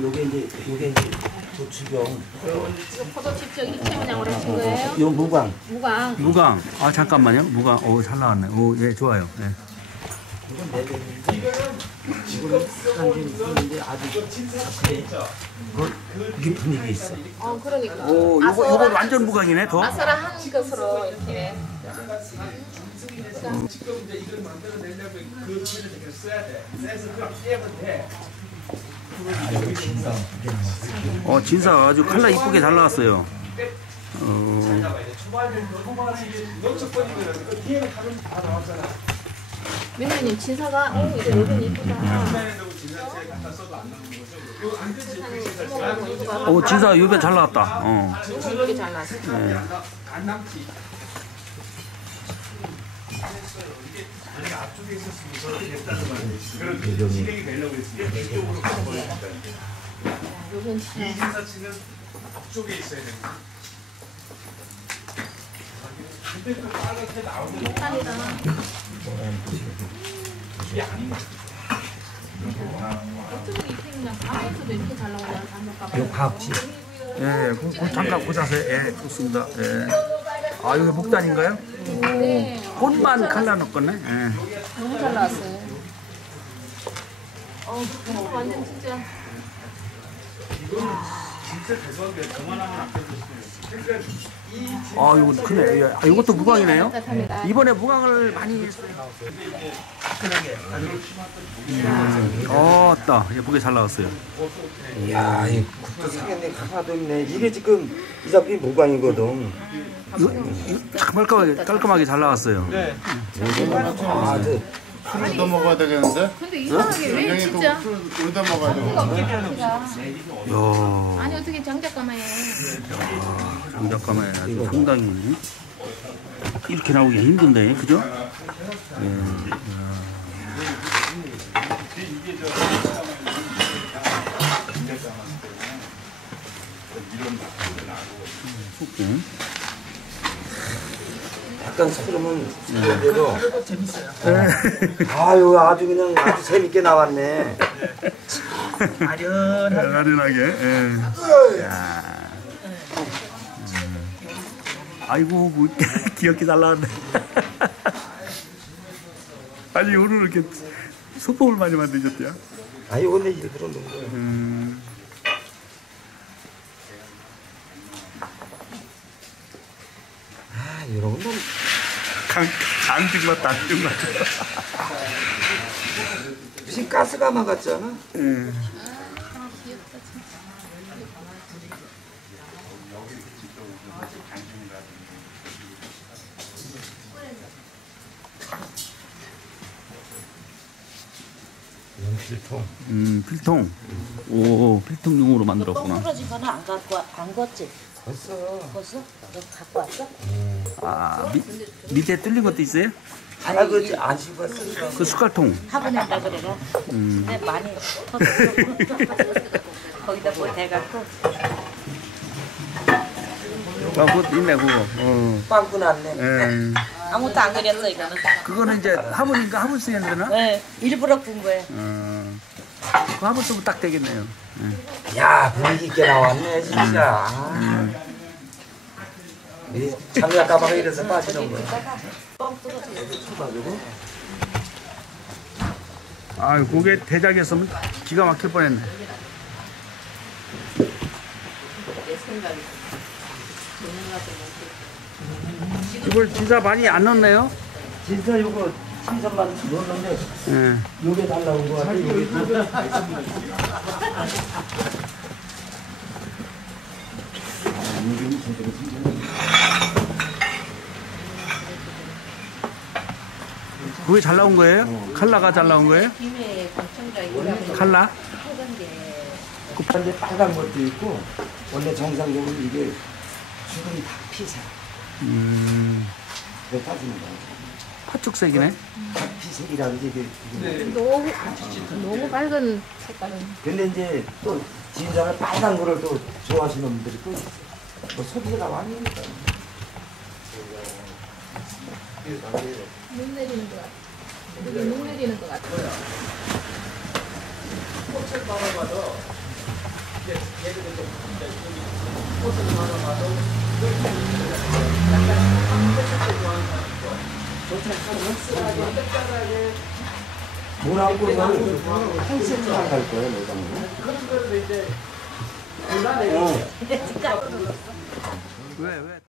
요게 도축용. 이거 포도칩 저기 채문양으로 하신 거예요? 요 무광. 무광. 아 잠깐만요. 무광. 오 잘 나왔네. 오 예 좋아요. 예. 이건 레벨인데 지금 시간이 아주 자세히 이게 분위기 있어. 그러니까. 오 요거 완전 무광이네 더. 아슬한 것으로 이렇게. 지금 이제 이걸 만들어내려면 그 소리를 계속 써야 돼. 그래서 그걸 깨면 돼. 진사 아주 칼라 이쁘게 잘 나왔어요. 초반에 넘쳐버리면 그 뒤에는 가면 다 나왔잖아. 민호님 진사가 이거 요건 이쁘다. 진사 요배 잘 나왔다. 이렇게 잘 나왔어. 안 남지. 이게 앞쪽에 있었으면 더 됐다는 말이지. 그런 진행이 되려고 했으니까 이쪽으로 가버려야 된다니까. 요건 이 진사치는 앞쪽에 있어야 됩니다. 근데 또 빨갛게 나오는 색깔이다. 이게 아닌 것 어쩌면 이 팽이랑 밤에서도 이렇게 잘 나오냐 장갑 요 과학지. 예, 장갑 보자세요. 예, 좋습니다. 예. 아, 여기 목단인가요? 네. 꽃만 칼라 넣었네. 예. 너무 잘 나왔어요. 완전 진짜. 진짜 대박이야. 그만하면 아껴줬어요. 그러니까 아, 이거 크네. 예. 아, 이것도 무광이네요. 따뜻합니다. 이번에 무광을 많이. 따 예쁘게 잘 나왔어요. 이야, 이 국도 사겠네. 하나도 없네. 이게 지금 이 작품이 무광이거든. 이거 참 깔끔하게 잘 나왔어요. 네. 술을 얻어 먹어야 되겠는데? 근데 이상하게 왜 진짜? 술을 얻어 먹어야 되겠는데? 이야, 아니 어떻게 장작가마에 장작감에 아주 상당히 이렇게 나오기 힘든데, 그죠? 예. 속금. 약간 소름은 소름대로 아유 아주 그냥 아주 재밌게 나왔네. 아련하게. 예. 야. 아이고 뭐 귀엽게 잘 나왔네. 아니 오늘 이렇게 소품을 많이 만드셨대요? 아유 근데 일부러 넣은 거야. 아 이런 건 앙증맞다 앙증맞다. 무슨 가스가마 같잖아. 필통. 필통. 오, 필통용으로 만들었구나. 떨어진 거는 안 걷지? 벌써. 벌써? 너 갖고 왔어? 아, 밑에 뚫린 것도 있어요? 아, 그 안 씹었어. 그 숟갈통. 화분에다 그래라. 근데 많이 터졌어. 거기다 뭘 대갖고. 아, 그것도 있네, 그거. 빵꾸 났네. 예. 아무것도 안 그렸어 이거는. 그거는 이제 화분인가? 화분 쓰야 되나? 네, 일부러 군 거예요. 그 화분 쓰면 딱 되겠네요. 야 분위기 있게 나왔네 진짜. 이 장작 가방에 이래서 빠지는 거야. 아, 그게 대작이었으면 기가 막힐 뻔했네. 이걸 진짜 많이 안 넣었네요? 진짜 요거 신선만 넣었는데 예. 요게 잘 나온 거 같아. 요게 그게 잘 나온 거예요? 칼라가 잘 나온 거예요? 김해 방청자 이거라고 칼라? 하던 게. 근데 빨간 것도 있고 원래 정상적으로 이게 주름이 다 피색. 그래 따지는 거야. 파죽색이네. 다 피색이라고 이게. 너무 밝은 색깔은. 근데 이제 또 진상을 빨간 거를 또 좋아하시는 분들이 또 뭐 소비가 많이 하니까. 눈 내리는 것 같아. 여기 눈 내리는 것 같아. 꽃을 바라봐도 뭐라고 한세트만 갈 거예요, 내가. 왜?